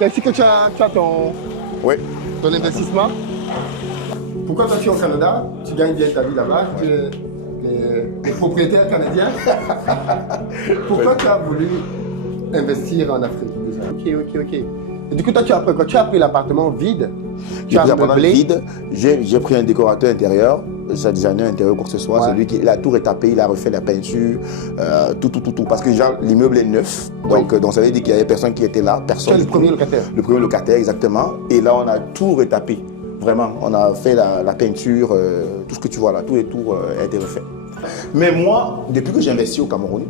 Ainsi que tu as Oui. ton investissement. Pourquoi toi tu es au Canada, tu gagnes bien ta vie là-bas, tu es les propriétaires canadiens. Pourquoi tu as voulu investir en Afrique déjà? Ok. Et du coup, toi tu as pris quoi? Tu as pris l'appartement vide, tu J'ai as pris l'appartement meublé. vide, j'ai pris un décorateur intérieur, ça designer intérieur quoi que ce soit, Ouais. c'est lui qui il a tout retapé, il a refait la peinture, tout. Parce que déjà l'immeuble est neuf, donc ça veut dire qu'il y avait personne qui était là, Tu personne. es le premier locataire. Le premier locataire, exactement. Et là, on a tout retapé. Vraiment, on a fait la peinture, tout ce que tu vois là, tout a été refait. Mais moi, depuis que j'ai investi au Cameroun,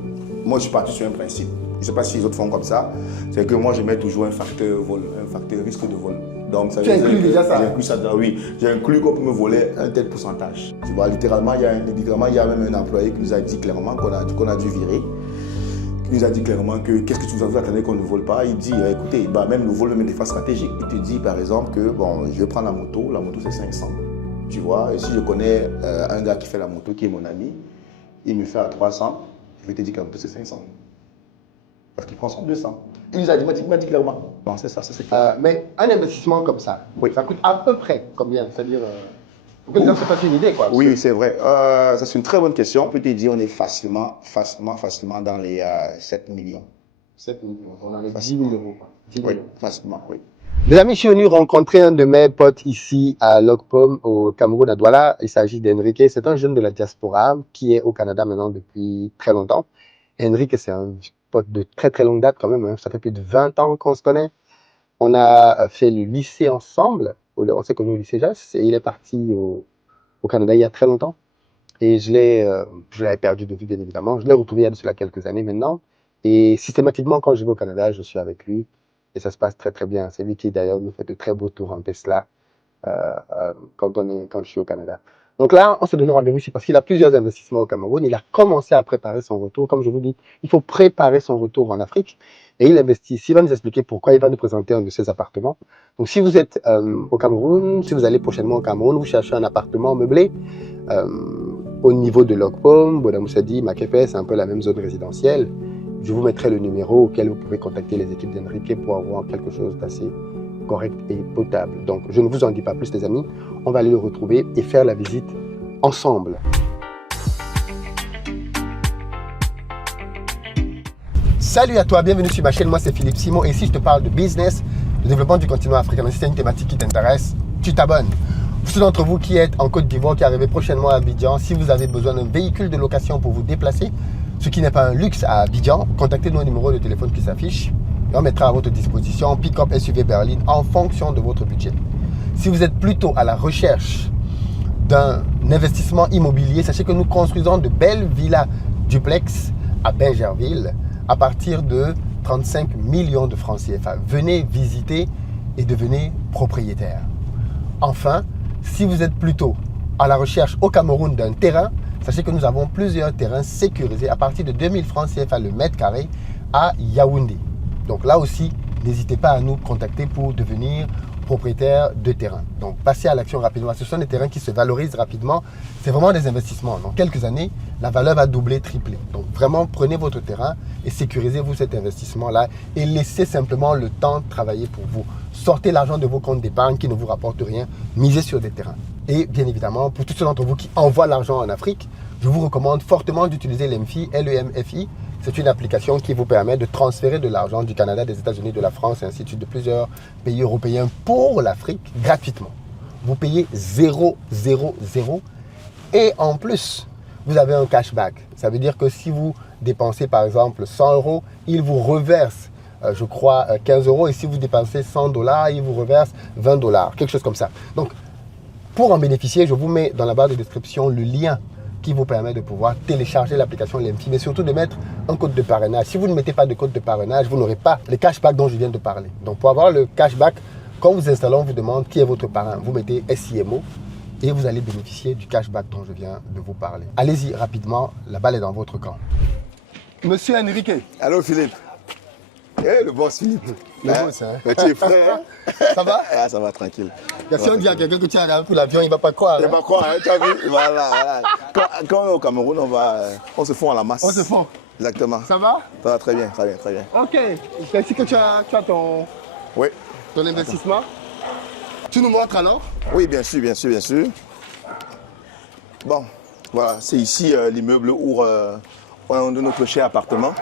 moi je suis parti sur un principe. Je ne sais pas si les autres font comme ça. C'est que moi je mets toujours un facteur vol, un facteur risque de vol. Donc ça Tu inclus déjà ça? J'ai inclus ça, oui. J'ai inclus qu'on peut me voler un tel pourcentage. Tu vois, littéralement, il y a même un employé qui nous a dit clairement qu'on a dû virer. Il nous a dit clairement que qu'est-ce que vous attendez qu'on ne vole pas. Il dit écoutez, même le vol même des phases stratégiques. Il te dit par exemple que bon, je vais prendre la moto c'est 500. Tu vois, et si je connais un gars qui fait la moto qui est mon ami, il me fait à 300, je vais te dire qu'un peu c'est 500. Parce qu'il prend son 200. Il nous a dit, il m'a dit clairement. Bon, c'est ça, c'est clair. Mais un investissement comme ça, Oui. ça coûte à peu près combien? C'est-à-dire, pour que les gens se fassent une idée quoi. Oui, c'est vrai. Ça c'est une très bonne question. On peut te dire on est facilement dans les 7 millions. 7 millions, on arrive à 10 000 euros. 10 000 Oui, euros. facilement, oui. Mes amis, je suis venu rencontrer un de mes potes ici à Logpom, au Cameroun, à Douala. Il s'agit d'Enrique. C'est un jeune de la diaspora qui est au Canada maintenant depuis très longtemps. Enrique, c'est un pote de très très longue date quand même. Hein. Ça fait plus de 20 ans qu'on se connaît. On a fait le lycée ensemble. On s'est connus au lycée Jas et il est parti au Canada il y a très longtemps. Et je l'avais perdu de vue, bien évidemment. Je l'ai retrouvé il y a de cela quelques années maintenant. Et systématiquement, quand je vais au Canada, je suis avec lui. Et ça se passe très, très bien. C'est lui qui, d'ailleurs, nous fait de très beaux tours en Tesla quand je suis au Canada. Donc là, on se donne rendez-vous ici parce qu'il a plusieurs investissements au Cameroun. Il a commencé à préparer son retour. Comme je vous dis, il faut préparer son retour en Afrique. Et il investit ici. Il va nous expliquer pourquoi. Il va nous présenter un de ses appartements. Donc si vous êtes au Cameroun, si vous allez prochainement au Cameroun, vous cherchez un appartement meublé, au niveau de Logpom, Bodamoussadi, Makepe, c'est un peu la même zone résidentielle. Je vous mettrai le numéro auquel vous pouvez contacter les équipes d'Enrique pour avoir quelque chose d'assez correct et potable. Donc, je ne vous en dis pas plus, les amis. On va aller le retrouver et faire la visite ensemble. Salut à toi, bienvenue sur ma chaîne. Moi, c'est Philippe Simon et ici, je te parle de business, de développement du continent africain. Si c'est une thématique qui t'intéresse, tu t'abonnes. Pour ceux d'entre vous qui êtes en Côte d'Ivoire, qui arrivez prochainement à Abidjan, si vous avez besoin d'un véhicule de location pour vous déplacer, ce qui n'est pas un luxe à Abidjan, contactez-nous au numéro de téléphone qui s'affiche et on mettra à votre disposition pick-up SUV berline en fonction de votre budget. Si vous êtes plutôt à la recherche d'un investissement immobilier, sachez que nous construisons de belles villas duplex à Bingerville à partir de 35 millions de francs CFA. Venez visiter et devenez propriétaire. Enfin, si vous êtes plutôt à la recherche au Cameroun d'un terrain, sachez que nous avons plusieurs terrains sécurisés à partir de 2000 francs CFA le mètre carré à Yaoundé. Donc là aussi, n'hésitez pas à nous contacter pour devenir propriétaire de terrain. Donc passez à l'action rapidement. Ce sont des terrains qui se valorisent rapidement. C'est vraiment des investissements. Dans quelques années, la valeur va doubler, tripler. Donc vraiment, prenez votre terrain et sécurisez-vous cet investissement-là et laissez simplement le temps de travailler pour vous. Sortez l'argent de vos comptes d'épargne qui ne vous rapportent rien. Misez sur des terrains. Et bien évidemment, pour tous ceux d'entre vous qui envoient l'argent en Afrique, je vous recommande fortement d'utiliser l'EMFI, LEMFI. C'est une application qui vous permet de transférer de l'argent du Canada, des États-Unis, de la France et ainsi de suite, de plusieurs pays européens pour l'Afrique gratuitement. Vous payez 0,00 et en plus, vous avez un cashback. Ça veut dire que si vous dépensez par exemple 100 euros, il vous reverse, je crois, 15 euros. Et si vous dépensez 100 $, il vous reverse 20 $, quelque chose comme ça. Donc, pour en bénéficier, je vous mets dans la barre de description le lien qui vous permet de pouvoir télécharger l'application LEMFI, mais surtout de mettre un code de parrainage. Si vous ne mettez pas de code de parrainage, vous n'aurez pas le cashback dont je viens de parler. Donc pour avoir le cashback, quand vous installez, on vous demande qui est votre parrain. Vous mettez SIMO et vous allez bénéficier du cashback dont je viens de vous parler. Allez-y rapidement, la balle est dans votre camp. Monsieur Enrique. Allô Philippe. Eh, le boss Philippe. Le boss, hein. Mais tu es prêt, hein? Ça va? Ah, ça va, tranquille. Si on dit à quelqu'un que tu as pour l'avion, il ne va pas croire. Il ne va pas croire, hein, tu as vu? Voilà. Quand on est au Cameroun, on se fond à la masse. On se fond. Exactement. Ça va? Ça va très bien. Ok. Ainsi que tu as Oui. Ton investissement. Tu nous montres alors? Oui, bien sûr, bien sûr, bien sûr. Bon, voilà, c'est ici l'immeuble où on a notre cher appartement.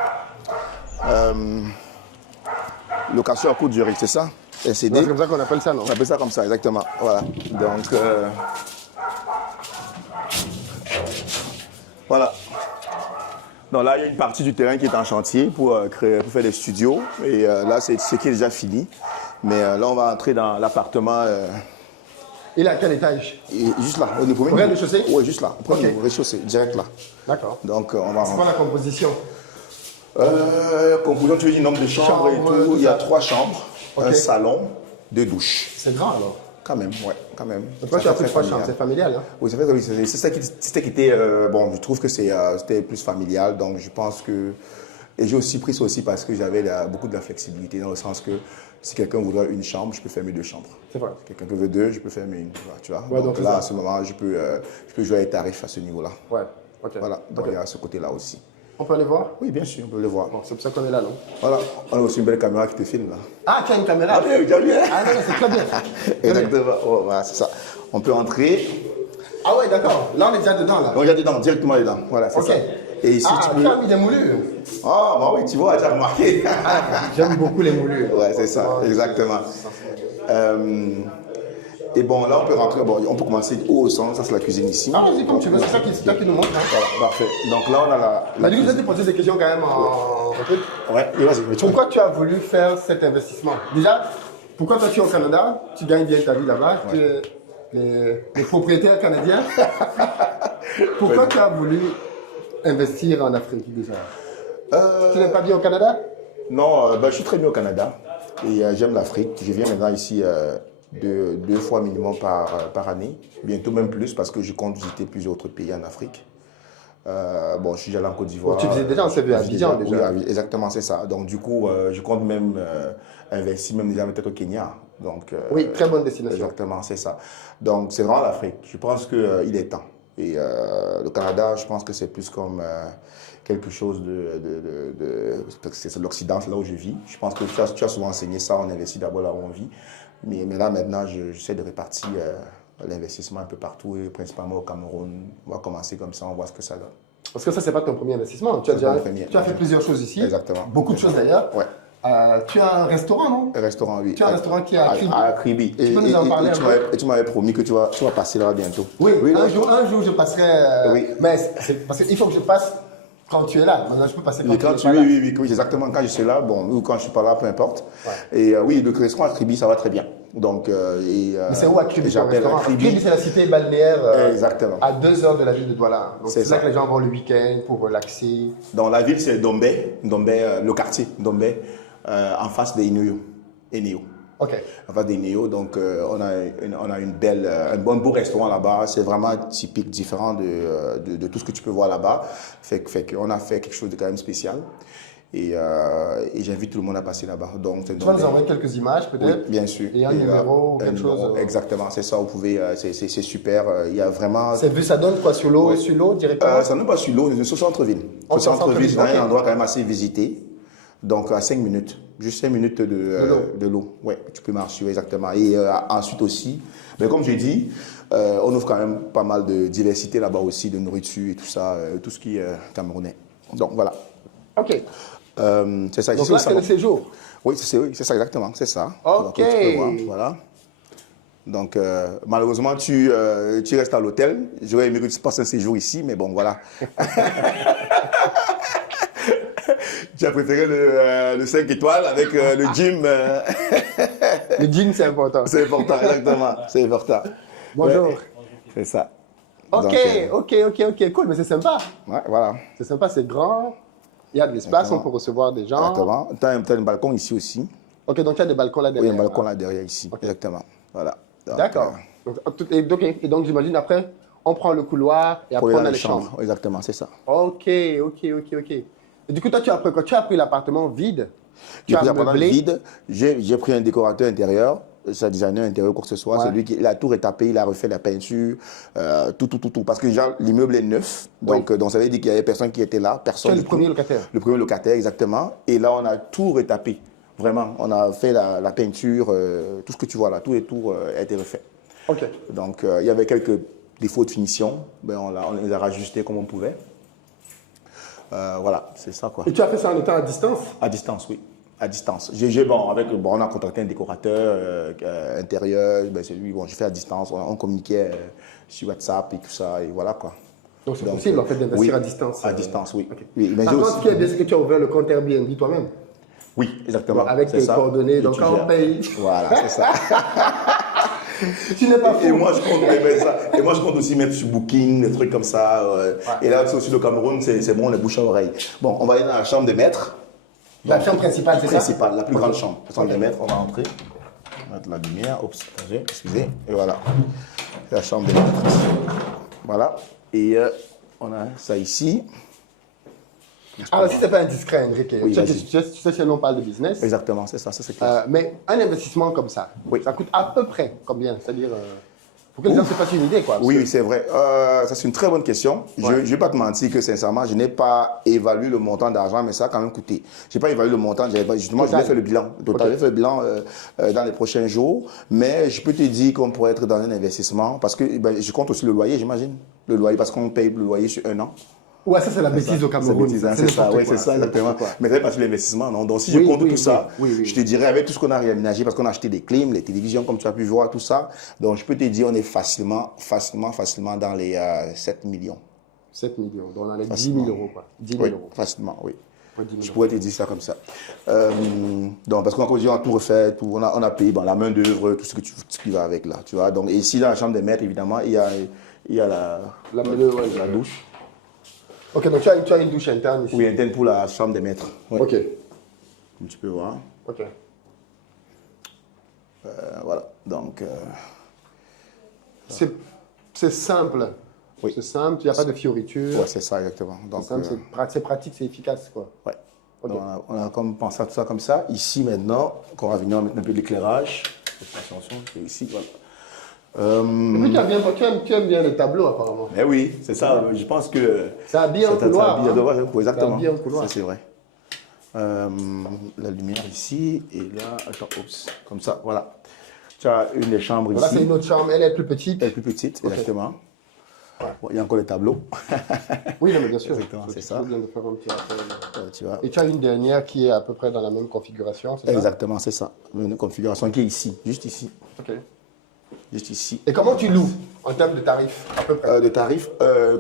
Location à courte durée, c'est ça? LCD. C'est comme ça qu'on appelle ça, non? On appelle ça comme ça, exactement. Voilà. Donc, voilà. Donc là, il y a une partie du terrain qui est en chantier pour faire des studios. Et là, c'est ce qui est déjà fini. Mais là, on va entrer dans l'appartement. Il est à quel étage? Juste là, au premier Au rez-de-chaussée? Oui, juste là. Au premier rez-de-chaussée, direct là. D'accord. Donc, on va. C'est quoi la composition? Composition, tu veux dire nombre de chambres et tout. Il y a 3 chambres, un salon, 2 douches. C'est grand alors. Quand même, ouais, quand même. Pourquoi tu as pris 3 chambres? C'est familial, hein? Oui, c'est ça qui était. Bon, je trouve que c'était plus familial, donc je pense que. Et j'ai aussi pris ça aussi parce que j'avais beaucoup de la flexibilité, dans le sens que si quelqu'un voudrait une chambre, je peux fermer 2 chambres. C'est vrai. Si quelqu'un veut 2, je peux fermer une. Tu vois? Ouais, donc là, ça. à ce moment, je peux jouer les tarifs à ce niveau-là. Ouais, ok. Voilà, donc il y a ce côté-là aussi. On peut aller voir? Oui, bien sûr, on peut le voir. Bon, c'est pour ça qu'on est là, non? Voilà, on a aussi une belle caméra qui te filme là. Ah, tu as une caméra? Ah oui, tu as vu, hein? Ah non, c'est très bien. Exactement, oh, voilà, c'est ça. On peut entrer. Ah ouais, d'accord. Là, on est déjà dedans, là. On regarde dedans, directement dedans. Voilà, c'est Ok. ça. Et ici, tu as mis des moulures? Ah, bah oui, tu vois, tu as remarqué. J'aime beaucoup les moulures. Ouais, c'est ça, exactement. Et bon, là, on peut rentrer. Bon, on peut commencer au centre. Ça, c'est la cuisine ici. Ah, vas-y, comme tu veux. C'est ça qui nous montre. Hein. Voilà, parfait. Donc là, on a la. Bah, du coup, je vais te poser des questions quand même en truc. Ouais, vas-y. Pourquoi tu as voulu faire cet investissement? Déjà, pourquoi toi tu es au Canada? Tu gagnes bien ta vie là-bas. Tu es les propriétaires canadiens. Pourquoi tu as voulu investir en Afrique déjà? Tu n'es pas bien au Canada? Non, je suis très bien au Canada. Et j'aime l'Afrique. Je viens maintenant ici 2 fois minimum par année. Bientôt même plus parce que je compte visiter plusieurs autres pays en Afrique. Bon, je suis déjà allé en Côte d'Ivoire. Tu faisais déjà en CV à Abidjan déjà. Oui, exactement, c'est ça. Donc du coup, je compte même investir même déjà peut-être au Kenya. Donc, oui, très bonne destination. Exactement, c'est ça. Donc c'est vraiment l'Afrique. Je pense qu'il est temps. Et le Canada, je pense que c'est plus comme quelque chose parce que c'est l'Occident, c'est là où je vis. Je pense que tu as souvent enseigné ça, on investit d'abord là où on vit. Mais là, maintenant, j'essaie de répartir l'investissement un peu partout, et principalement au Cameroun. On va commencer comme ça, on voit ce que ça donne. Parce que ça, c'est pas ton premier investissement. Tu as fait plusieurs choses ici. Exactement. Beaucoup de choses d'ailleurs. Ouais. Tu as un restaurant, non? Un restaurant, oui. Tu as un restaurant qui est à Kribi. À Kribi. Tu peux nous en parler un peu? Et tu m'avais promis que tu vas passer là bientôt. Oui, un jour, je passerai. Oui. Mais c'est parce qu'il faut que je passe quand tu es là. Maintenant, je peux passer quand tu es là. Oui, exactement. Quand je suis là, bon, ou quand je suis pas là, peu importe. Ouais. Et oui, le restaurant à Kribi, ça va très bien. Donc, mais c'est où à Kribi? J'appelle Kribi, c'est la cité balnéaire exactement. À 2 heures de la ville de Douala. Donc c'est là que les gens vont le week-end pour relaxer. Dans la ville, c'est Dombé, le quartier Dombé, en face des Eneo. Ok. En face des Neo, donc on a un beau restaurant là-bas. C'est vraiment typique, différent de tout ce que tu peux voir là-bas. Fait qu'on a fait quelque chose de quand même spécial. Et j'invite tout le monde à passer là-bas. Donc, tu vas nous envoyer quelques images peut-être? Oui, bien sûr. Et un numéro ou quelque chose? Exactement, c'est ça. Vous pouvez, c'est super. Il y a vraiment. Ça donne quoi sur l'eau, directement? Ça donne pas sur l'eau, c'est au centre-ville. Au centre-ville, c'est un endroit quand même assez visité. Donc à 5 minutes, juste 5 minutes de l'eau. Ouais, tu peux marcher, exactement. Et ensuite aussi, mais comme j'ai dit, on offre quand même pas mal de diversité là-bas aussi, de nourriture et tout ça, tout ce qui est camerounais. Donc voilà. Ok. C'est ça. Donc là, c'est le séjour. Oui, c'est ça exactement, c'est ça. Ok. Donc, tu peux voir, voilà. Donc malheureusement, tu restes à l'hôtel. J'aurais aimé que tu passes un séjour ici, mais bon, voilà. Tu as préféré le 5 étoiles avec le gym. Le gym, c'est important. C'est important, exactement. C'est important. Bonjour. Ouais, c'est ça. Ok, donc, cool, mais c'est sympa. Ouais, voilà. C'est sympa, c'est grand. Il y a de l'espace, on peut recevoir des gens. Exactement. Tu as un balcon ici aussi. Ok, donc tu as des balcons là derrière. Oui, un balcon là derrière ici. Okay. Exactement. Voilà. D'accord. Donc j'imagine après, on prend le couloir et après on a les chambres. Exactement, c'est ça. Ok. Et du coup, toi, tu as pris quoi? Tu as pris l'appartement vide? J'ai pris l'appartement vide. J'ai pris un décorateur intérieur, un designer intérieur, quoi que ce soit. C'est lui qui a tout retapé, il a refait la peinture, tout. Parce que déjà, l'immeuble est neuf. Donc ça veut dire qu'il n'y avait personne qui était là. Personne. Tu es le premier locataire? Le premier locataire, exactement. Et là, on a tout retapé. Vraiment, on a fait la peinture, tout ce que tu vois là, tout a été refait. Ok. Donc, il y avait quelques défauts de finition, ben, on les a rajustés comme on pouvait. Voilà, c'est ça quoi. Et tu as fait ça en étant à distance? À distance, oui. À distance. On a contacté un décorateur intérieur, ben, c'est lui, bon, j'ai fait à distance, on communiquait sur WhatsApp et tout ça, et voilà quoi. Donc c'est possible en fait d'investir à distance? À distance, oui. Okay. Oui, mais par contre, ce qui est bien, c'est que tu as ouvert le compte Airbnb toi-même. Oui, exactement. Donc, avec tes coordonnées, donc quand on paye. Voilà, c'est ça. Tu n'es pas fou. Et moi, je compte aussi mettre sur Booking, des trucs comme ça. Et là, aussi le Cameroun, c'est bon, les bouche à oreille. Bon, on va aller dans la chambre de maître. La chambre principale, c'est ça? Principale, la plus grande chambre. La chambre de maître, on va entrer. On va mettre la lumière. Oups, excusez. Et voilà. La chambre de maître. Voilà. Et on a ça ici. Alors, si ce n'est pas indiscret, Enrique, Oui, tu sais si on parle de business. Exactement, c'est ça, c'est clair. Mais un investissement comme ça, oui. Ça coûte à peu près combien? C'est-à-dire, pour que les gens se fassent une idée, quoi. Oui, c'est vrai. Ça, c'est une très bonne question. Je ne vais pas te mentir que, sincèrement, je n'ai pas évalué le montant d'argent, mais ça a quand même coûté. Je n'ai pas évalué le montant, justement, je vais faire le bilan. Je vais faire le bilan dans les prochains jours, mais je peux te dire qu'on pourrait être dans un investissement, parce que je compte aussi le loyer, j'imagine. Le loyer, parce qu'on paye le loyer sur 1 an. Ouais, ça c'est la bêtise au Cameroun. C'est ça, oui, c'est ça, exactement. Mais c'est pas sur l'investissement, non. Donc si je compte tout ça, je te dirais avec tout ce qu'on a réaménagé, parce qu'on a acheté des clim, les télévisions, comme tu as pu voir, tout ça. Donc je peux te dire, on est facilement dans les 7 millions. 7 millions, donc on a les 10 000 euros, quoi. 10 000 euros. Facilement, oui. Je pourrais te dire ça comme ça. Donc, parce qu'on a tout refait, on a payé la main d'œuvre, tout ce qui va avec là, tu vois. Donc, et ici, dans la chambre des maîtres, évidemment, il y a la douche. Ok, donc tu as une douche interne ici? Oui, interne pour la chambre des maîtres. Ouais. Ok. Comme tu peux voir. Ok. Voilà, donc... c'est simple. Oui. C'est simple, il n'y a pas de fioritures. Oui, c'est ça, exactement. C'est pratique, c'est efficace, quoi. Ouais. Okay. Donc, on a comme pensé à tout ça comme ça. Ici, maintenant, on va venir mettre un peu d'éclairage. Attention, c'est ici, voilà. Et puis tu aimes bien les tableaux apparemment. Eh oui, c'est ça. Je pense que ça habille un couloir. Exactement. Ça habille un couloir. Ça c'est vrai. La lumière ici et là, attends, oups, comme ça, voilà. Tu as une des chambres ici. Là c'est une autre chambre, elle est plus petite. Elle est plus petite, exactement. Ouais. Bon, il y a encore les tableaux. Oui, non, mais bien sûr. Exactement, c'est ça. Bien de faire un petit rappel. Tu vois. Et tu as une dernière qui est à peu près dans la même configuration, c'est ça? Exactement, c'est ça. Une configuration qui est ici, juste ici. Ok. Juste ici. Et comment tu loues en termes de tarifs à peu près? De tarifs,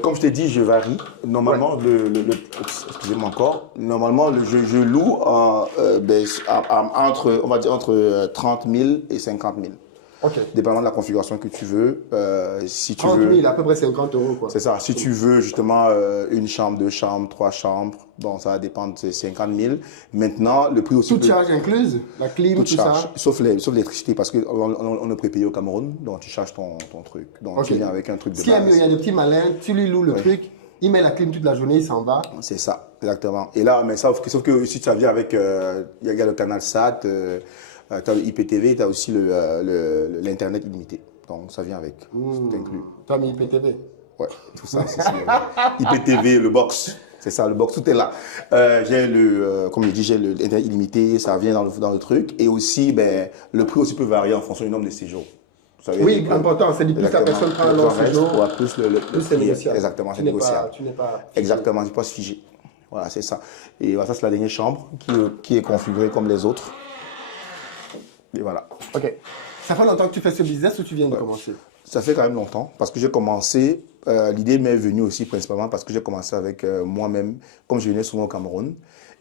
comme je t'ai dit, je varie. Normalement, excusez-moi encore. Normalement, je loue entre, on va dire, entre 30 000 et 50 000. Ok. Dépendamment de la configuration que tu veux. Si tu 30 000, veux, à peu près 50 euros, quoi. c'est ça. Si tu veux justement une chambre, 2 chambres, 3 chambres, bon, ça va dépendre de 50 000. Maintenant, le prix aussi. Toute charge incluse? La clim, tout charge, ça? sauf l'électricité, parce qu'on est prépayé au Cameroun, donc tu charges ton truc. Donc tu viens avec un truc de base. Il y a des petits malins, tu lui loues le truc, il met la clim toute la journée, il s'en va. C'est ça, exactement. Et là, mais sauf que si tu viens avec, il y a le canal SAT, tu as le IPTV, tu as aussi l'Internet illimité. Donc ça vient avec, c'est inclus. Tu as mis IPTV? Ouais, tout ça, c'est IPTV, le box. C'est ça, le box, tout est là. J'ai comme je dis, j'ai l'Internet illimité, ça vient dans le truc. Et aussi, le prix aussi peut varier en fonction du nombre de séjours. Oui, important, c'est plus la personne prend un long séjour, plus c'est négociable. Exactement, c'est négociable. Tu n'es pas figé. Exactement, tu n'es pas figé. Voilà, c'est ça. Et voilà, ça, c'est la dernière chambre qui est configurée comme les autres. Et voilà. Ok. Ça fait longtemps que tu fais ce business ou tu viens de commencer? Ça fait quand même longtemps parce que j'ai commencé, l'idée m'est venue aussi principalement parce que j'ai commencé avec moi-même, comme je venais souvent au Cameroun,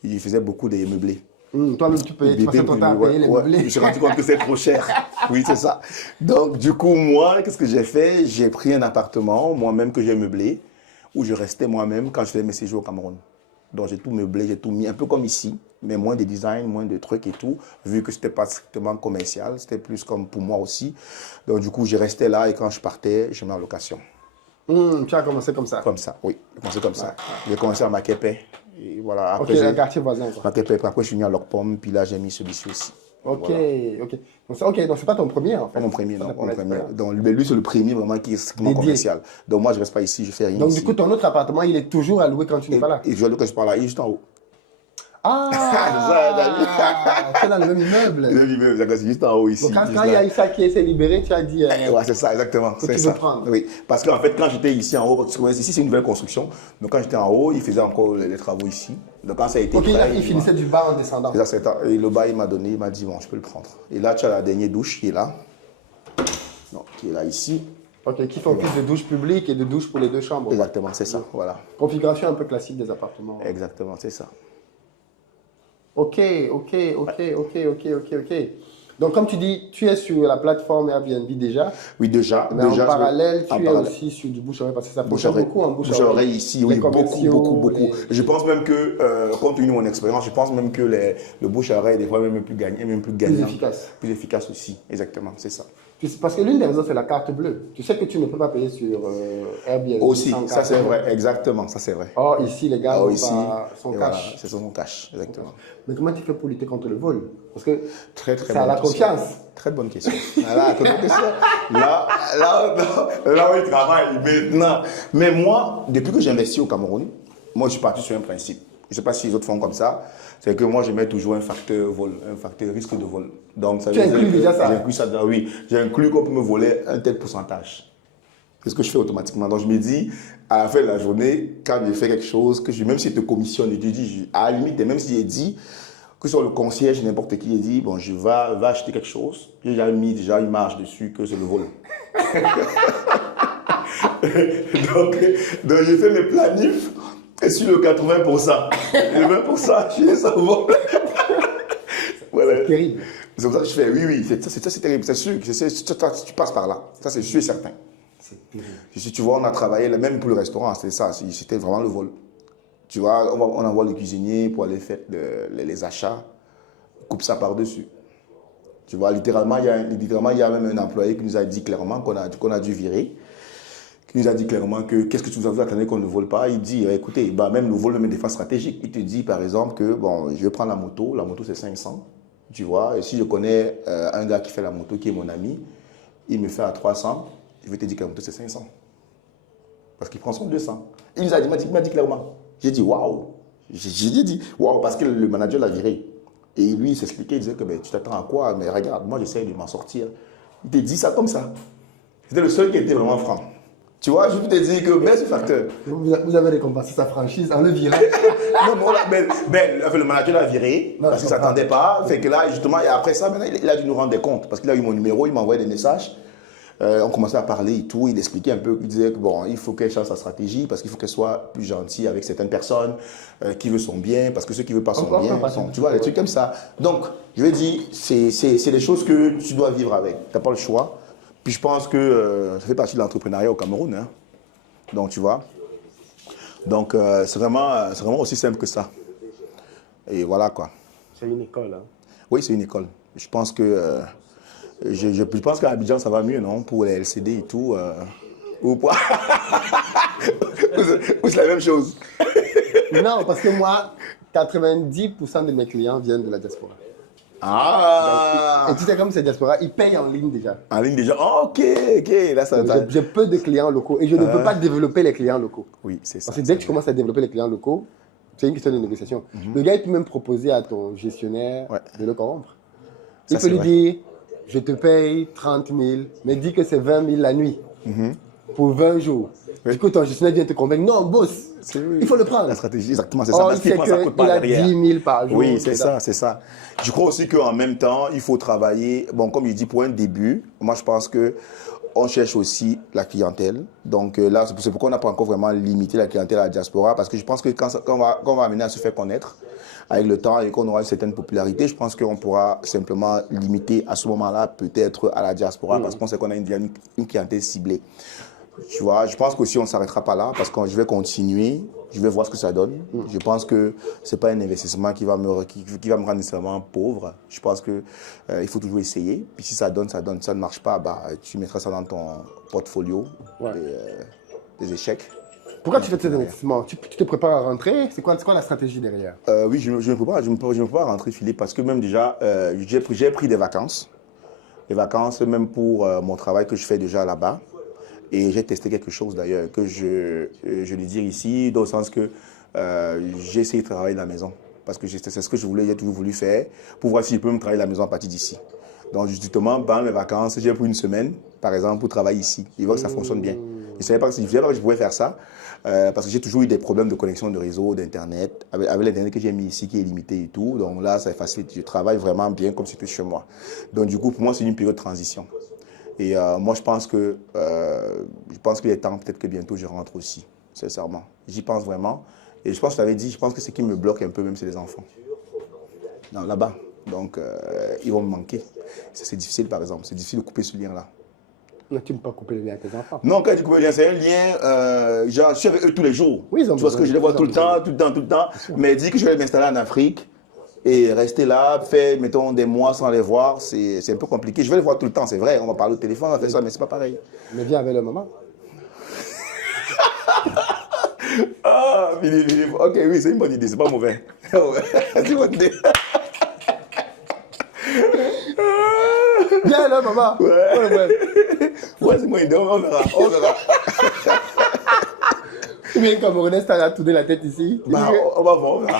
je faisais beaucoup des meublés. Toi-même, tu passais ton temps à payer les meublés. Je me suis rendu compte que c'est trop cher. Oui, c'est ça. Donc, du coup, moi, qu'est-ce que j'ai fait? J'ai pris un appartement, moi-même, que j'ai meublé, où je restais moi-même quand je faisais mes séjours au Cameroun. Donc, j'ai tout meublé, j'ai tout mis, un peu comme ici, mais moins de design, moins de trucs et tout, vu que ce n'était pas strictement commercial, c'était plus comme pour moi aussi. Donc, du coup, je restais là et quand je partais, je mets en location. Tu as commencé comme ça? Comme ça, oui. J'ai commencé comme ça. J'ai commencé à Makepe. Et voilà. Après, un quartier voisin, quoi. Makepe. Après, je suis venu à Locpom, puis là, j'ai mis celui-ci aussi. Ok, voilà. Ok. Donc, c'est pas ton premier, en fait. Pas mon premier, non. Mon premier. Donc, lui, c'est le premier vraiment qui est strictement commercial. Donc, moi, je ne reste pas ici, je fais rien. Donc, ici. du coup, ton autre appartement, il est toujours à louer quand tu n'es pas là? Et je loue quand je parle là, il est juste en haut. Ah, c'est dans le même immeuble. C'est juste en haut ici. Donc, quand il y a eu ça qui s'est libéré, tu as dit. Ouais, c'est ça, exactement. Que C'est tu ça. veux prendre. Oui, parce qu'en fait, quand j'étais ici en haut, parce que ici c'est une nouvelle construction, donc quand j'étais en haut, ils faisaient encore les travaux ici. Donc quand ça a été Ok, prêt, il finissait du bas en descendant. c'est ça, et le bas, il m'a donné, il m'a dit, bon, je peux le prendre. Et là, tu as la dernière douche qui est là. Non, qui est là, ici. Ok, qui fait en plus de douche publique et de douche pour les deux chambres. Exactement, c'est ça, voilà. Configuration un peu classique des appartements. Exactement, c'est ça. Ok. Donc, comme tu dis, tu es sur la plateforme Airbnb déjà. Oui, déjà. Mais en parallèle, tu es aussi sur du bouche-oreille parce que ça fonctionne beaucoup en bouche-oreille. Ici, oui, beaucoup. Je pense même que, compte tenu de mon expérience, je pense même que le bouche-oreille, des fois, même plus gagnant. Plus efficace. Plus efficace aussi, exactement, c'est ça. Parce que l'une des raisons, c'est la carte bleue. Tu sais que tu ne peux pas payer sur Airbnb. Aussi, sans ça carte c'est bleue. vrai, exactement, ça c'est vrai. Or, ici, les gars, Ici, sont voilà, cash. c'est son cash, exactement. Mais comment tu fais pour lutter contre le vol? Parce que Très c'est à la confiance. Très bonne question. Voilà, très bonne question. Là où il travaille maintenant. Mais moi, depuis que j'ai investi au Cameroun, moi je suis parti sur un principe. Je ne sais pas si les autres font comme ça. C'est que moi, je mets toujours un facteur vol, un facteur risque de vol. Donc, ça veut dire inclus que déjà ça? J'inclus ça dedans, oui. J'inclus qu'on peut me voler un tel pourcentage. C'est ce que je fais automatiquement. Donc, je me dis, à la fin de la journée, quand je fais quelque chose, même si je te commissionne, je te dis, à la limite, même si j'ai dit, que ce soit le concierge, n'importe qui, il dit, bon, je vais acheter quelque chose, j'ai déjà mis une marge dessus que c'est le vol. donc, j'ai fait mes planifs. Et sur le 80%, le 20%, je suis sans vol. Voilà. C'est terrible. C'est comme ça que je fais, oui, c'est terrible. C'est sûr que tu passes par là. Ça, c'est sûr et certain. C'est terrible. Si tu vois, on a travaillé, même pour le restaurant, c'était ça. C'était vraiment le vol. Tu vois, on envoie le cuisinier pour aller faire les achats, coupe ça par-dessus. Tu vois, littéralement, il y a même un employé qui nous a dit clairement qu'on a dû virer. Qui nous a dit clairement que qu'est-ce que tu nous as attendez qu'on ne vole pas. Il dit, écoutez, même le vol même des phases stratégiques. Il te dit par exemple que, bon, je vais prendre la moto c'est 500, tu vois, et si je connais un gars qui fait la moto, qui est mon ami, il me fait à 300, je vais te dire que la moto c'est 500. Parce qu'il prend son 200. Il m'a dit clairement. J'ai dit, waouh. J'ai dit, waouh, parce que le manager l'a viré. Et lui, il s'expliquait, il disait que tu t'attends à quoi? Mais regarde, moi j'essaie de m'en sortir. Il te dit ça comme ça. C'était le seul qui était vraiment franc. Tu vois, je peux te dire que, mais ce facteur. Vous avez récompensé sa franchise en le virant. Non, le manager l'a viré parce qu'il ne s'attendait pas. Fait que là, justement, et après ça, maintenant, il a dû nous rendre des comptes parce qu'il a eu mon numéro, il m'a envoyé des messages. On commençait à parler et tout. Il expliquait un peu, il disait que bon, il faut qu'elle change sa stratégie parce qu'il faut qu'elle soit plus gentille avec certaines personnes qui veulent son bien parce que ceux qui ne veulent pas son bien, tu vois, des trucs comme ça. Donc, je vais dire, c'est des choses que tu dois vivre avec. Tu n'as pas le choix. Puis je pense que ça fait partie de l'entrepreneuriat au Cameroun. Hein. Donc, tu vois. Donc, c'est vraiment aussi simple que ça. Et voilà, quoi. C'est une école, hein? Oui, c'est une école. Je pense que... je pense qu'à Abidjan, ça va mieux, non? Pour les LCD et tout. Ou pas? Ou c'est la même chose? Non, parce que moi, 90% de mes clients viennent de la diaspora. Ah! Et tu sais comme c'est diaspora, ils payent en ligne déjà. En ligne déjà? Oh, ok. Là, ça... J'ai peu de clients locaux et je ne peux pas développer les clients locaux. Oui, c'est ça. Parce que dès que tu commences à développer les clients locaux, c'est une question de négociation. Le gars, il peut même proposer à ton gestionnaire de le corrompre. Il peut lui dire, je te paye 30 000, mais dis que c'est 20 000 la nuit pour 20 jours. Du coup, ton gestionnaire vient te convaincre, non, boss, il faut le prendre. La stratégie, exactement, c'est ça. Parce qu'il prend sa coûte par derrière. Il a 10 000 par jour. Oui, c'est ça. Je crois aussi qu'en même temps, il faut travailler, bon, comme il dit, pour un début, moi je pense qu'on cherche aussi la clientèle. Donc là, c'est pourquoi on n'a pas encore vraiment limité la clientèle à la diaspora, parce que je pense que quand on va amener à se faire connaître, avec le temps et qu'on aura une certaine popularité, je pense qu'on pourra simplement limiter à ce moment-là peut-être à la diaspora, parce qu'on sait qu'on a une clientèle ciblée. Tu vois, je pense qu'aussi on ne s'arrêtera pas là parce que je vais continuer, je vais voir ce que ça donne. Je pense que ce n'est pas un investissement qui va me rendre nécessairement pauvre. Je pense qu'il faut toujours essayer. Puis si ça donne, ça donne. Si ça ne marche pas, tu mettras ça dans ton portfolio des échecs. Pourquoi tu fais ces investissements? Tu te prépares à rentrer? C'est quoi la stratégie derrière? Oui, je me prépare à rentrer, Philippe, parce que même déjà, j'ai pris des vacances. Des vacances même pour mon travail que je fais déjà là-bas. Et j'ai testé quelque chose d'ailleurs que je vais dire ici, dans le sens que j'ai essayé de travailler de la maison. parce que c'est ce que je voulais, j'ai toujours voulu faire, pour voir si je peux me travailler à la maison à partir d'ici. Donc, justement, pendant mes vacances, j'ai pris une semaine, par exemple, pour travailler ici. Je vois que ça fonctionne bien. Je ne savais pas que je pouvais faire ça, parce que j'ai toujours eu des problèmes de connexion de réseau, d'Internet, avec l'Internet que j'ai mis ici, qui est limité et tout. Donc là, ça est facile. Je travaille vraiment bien comme si c'était chez moi. Donc, du coup, pour moi, c'est une période de transition. Et moi, je pense qu'il est temps, peut-être que bientôt, je rentre aussi, sincèrement. J'y pense vraiment. Et je pense que je t'avais dit, je pense que ce qui me bloque un peu, même, c'est les enfants. Là-bas. Donc, ils vont me manquer. C'est difficile, par exemple. C'est difficile de couper ce lien-là. Non, tu ne peux pas couper le lien avec tes enfants. Non, quand tu coupes le lien, c'est un lien, genre, je suis avec eux tous les jours. Oui, ils ont tu vois ce que je les vois tout le temps. Mais dis que je vais m'installer en Afrique et rester là, faire, mettons, des mois sans les voir, c'est un peu compliqué. Je vais les voir tout le temps, c'est vrai. On va parler au téléphone, on va faire ça, mais c'est pas pareil. Mais viens avec le maman. Ah, Philippe. Ok, oui, c'est une bonne idée, c'est pas mauvais. C'est une bonne idée. Viens là, maman. Ouais, c'est moi une idée, on verra. Tu viens Camerounais, tu as tourné la tête ici. Bah, on va voir, on verra.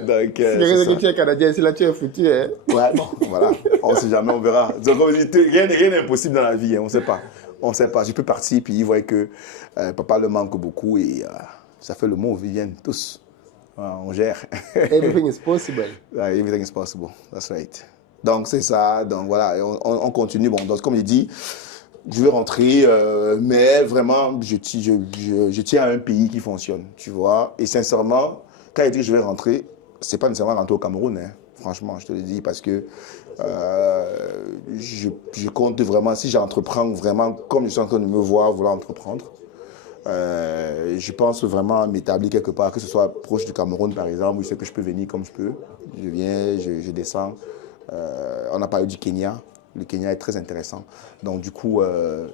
Donc, c'est que tu es Canadien, si là tu es foutu. Hein. Ouais, bon, voilà, on ne sait jamais, on verra. Donc, rien n'est impossible dans la vie, hein, on ne sait pas. On ne sait pas. Je peux partir, puis ils voient que papa le manque beaucoup et ça fait le mot, ils viennent tous. On gère. Everything is possible. Everything is possible, that's right. Donc, c'est ça. Donc, voilà, on continue. Bon, donc, comme je dis, je vais rentrer, mais vraiment, je tiens à un pays qui fonctionne, tu vois. Et sincèrement, quand il dit que je vais rentrer, ce n'est pas nécessairement rentrer au Cameroun, hein. Franchement, je te le dis, parce que je compte vraiment, si j'entreprends vraiment comme je suis en train de me voir vouloir entreprendre, je pense vraiment m'établir quelque part, que ce soit proche du Cameroun par exemple, où je sais que je peux venir comme je peux. Je viens, je descends. On a parlé du Kenya. Le Kenya est très intéressant. Donc du coup,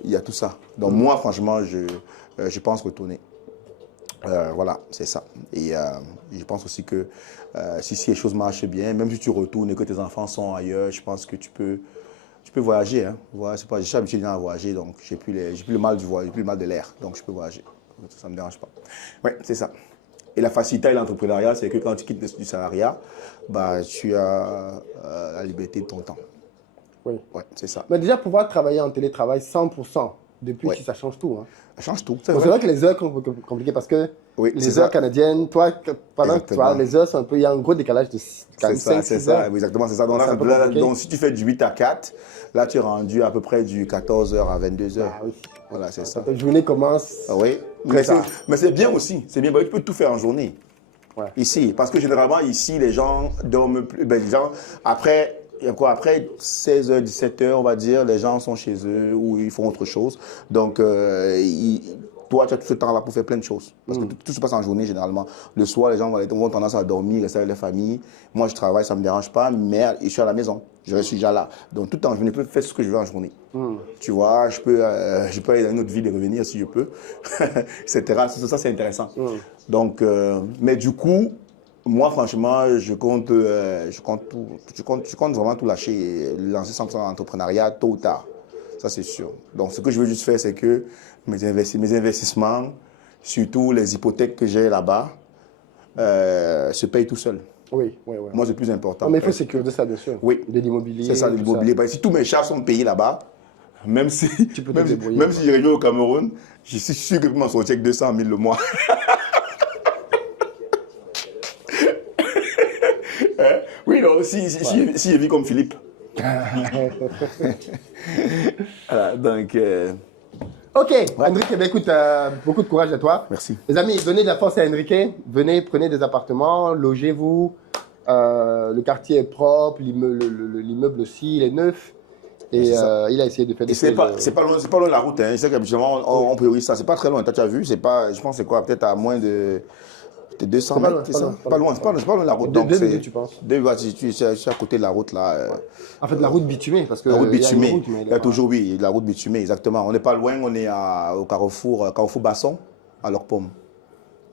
il y a tout ça. Donc moi, franchement, je pense retourner. Voilà, c'est ça. Et je pense aussi que si les choses marchent bien, même si tu retournes et que tes enfants sont ailleurs, je pense que tu peux voyager. Hein. Voilà, je suis habitué à voyager, donc j'ai plus le mal du voyage, j'ai plus le mal de l'air, donc je peux voyager. Ça ne me dérange pas. Oui, c'est ça. Et la facilité à l'entrepreneuriat, c'est que quand tu quittes du salariat, bah, tu as la liberté de ton temps. Oui. Ouais, c'est ça. Mais déjà, pouvoir travailler en télétravail 100%, depuis Ouais. si ça change tout. Hein. Ça change tout. C'est vrai que les heures sont compliquées parce que les heures canadiennes, toi, pendant que tu vois, les heures sont un peu, il y a un gros décalage de 5 c'est ça, exactement, c'est ça. Donc, donc, si tu fais du 8 à 4, là, tu es rendu à peu près du 14h à 22h. Ah, oui. Voilà, c'est ça. Ta journée commence. Ah, oui, mais c'est bien aussi. C'est bien, tu peux tout faire en journée. Ouais. Ici, parce que généralement, ici, les gens dorment plus. Ben, les gens, après 16h, 17h, on va dire, les gens sont chez eux ou ils font autre chose. Donc, toi, tu as tout ce temps-là pour faire plein de choses. Parce que tout se passe en journée, généralement. Le soir, les gens vont tendance à dormir, rester avec les familles. Moi, je travaille, ça ne me dérange pas, mais je suis à la maison. Je suis déjà là. Donc, tout le temps, je peux faire ce que je veux en journée. Tu vois, je peux aller dans une autre ville et revenir si je peux, etc. Ça, c'est intéressant. Donc, mais du coup, moi, franchement, je compte vraiment tout lâcher et lancer 100% d'entrepreneuriat tôt ou tard. Ça, c'est sûr. Donc, ce que je veux juste faire, c'est que mes investissements, surtout les hypothèques que j'ai là-bas, se payent tout seul. Oui. Moi, c'est le plus important. Non, mais il faut sécuriser ça, bien sûr. Oui. De l'immobilier. C'est ça, de l'immobilier. Si tous mes charges sont payés là-bas, même si je reviens au Cameroun, je suis sûr que je peux m'en sortir avec 200 000 le mois. Oui, non, si je vis comme Philippe. Voilà, donc... Ok, ouais. Enrique, écoute, beaucoup de courage à toi. Merci. Les amis, donnez de la force à Enrique. Venez, prenez des appartements, logez-vous. Le quartier est propre, l'immeuble aussi, il est neuf. Et il a essayé de faire des choses. C'est pas loin de la route. Hein. Je sais qu'habituellement, on priorise ça. C'est pas très loin. Tu as vu, je pense que c'est quoi, peut-être à moins de... Peut-être 200 mètres, c'est ça? Pas loin, c'est pas loin de la route. Deux minutes, tu penses? Je suis à côté de la route, là. En fait, la route bitumée, parce que... La route bitumée. Il y a toujours, oui, la route bitumée, exactement. On n'est pas loin, on est au Carrefour Basson, à Lorpomme.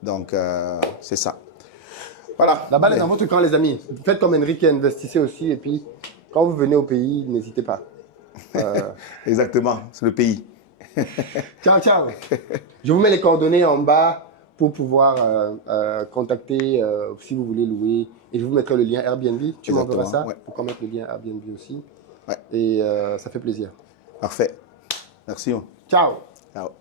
Donc, c'est ça. Voilà. La balle est dans votre camp, les amis. Faites comme Enrique, investissez aussi. Et puis, quand vous venez au pays, n'hésitez pas. Exactement, c'est le pays. Ciao. Je vous mets les coordonnées en bas. pour pouvoir contacter si vous voulez louer. Et je vous mettrai le lien Airbnb. Tu m'enverras ça pour qu'on mette le lien Airbnb aussi. Ouais. Et ça fait plaisir. Parfait. Merci. Ciao. Ciao.